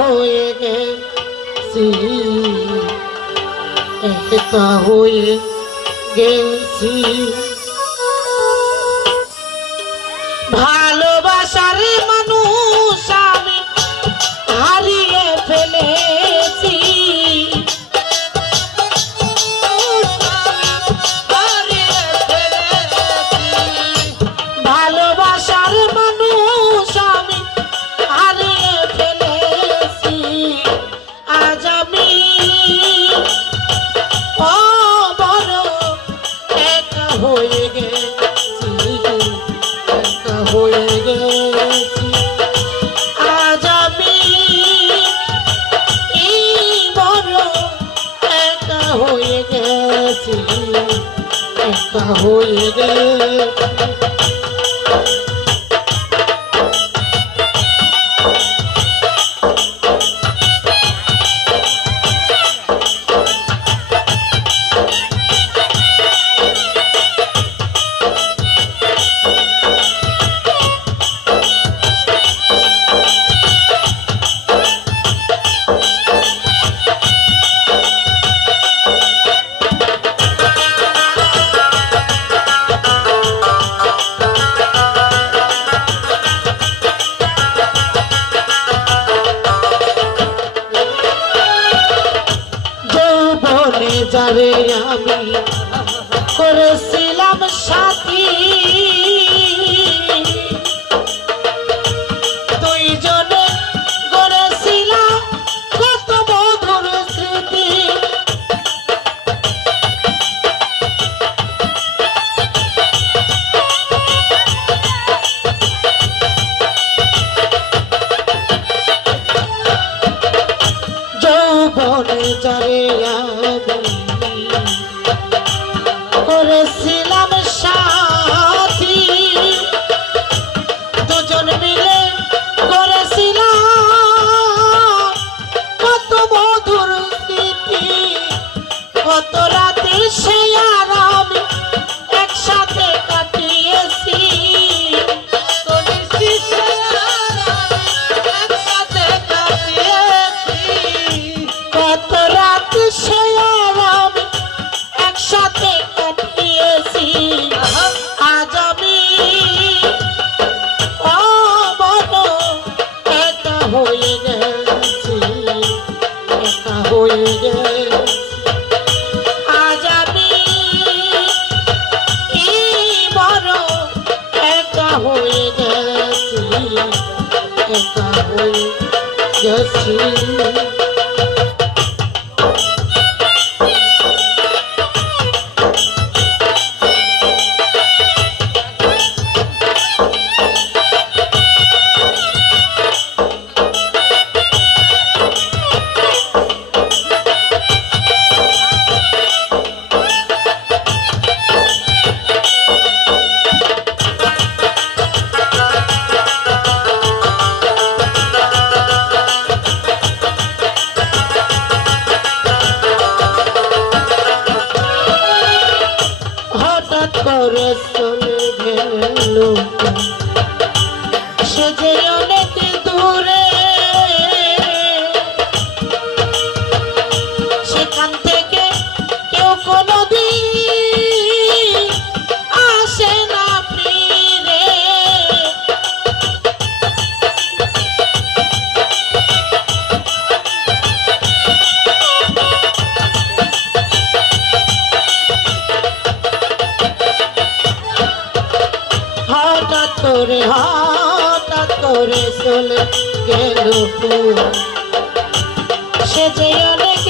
হয়ে গেছি, একা হয়ে গেছি। ভালোবাসার মানুষ আমি হারিয়ে ফেলেছি, ভালোবাসার মানুষ আমি হারিয়ে ফেলেছি। আজ আমি বড় একা হয়ে গেছি, একা হয়ে গেছি। আজ আমি বড় একা হয়ে গেছি, একা হয়ে গেছি। যারে আমি করেছিলাম সাথী, দুইজনে করেছিলাম কত মধুর স্মৃতি। যৌবনে যারে আমি করেছিলাম সাথী, দুজন মিলে করেছিলাম কত মধুর স্মৃতি। কত রাতে সে আর আমি একসাথে কাটিয়েছি, কত রাত সে আর আমি একসাথে কাটিয়েছি। আজ আমি বড় একা হয়ে গেছি, একা হয়ে গেছি। আজ আমি বড় একা হয়ে গেছি, একা হয়ে গেছি। করে চলে গেল সে যে অনেক দূরে, সেখান থেকে কেউ কোনোদিন আসে না ফিরে। হঠাৎ করে চলে গেল সে যে অনেক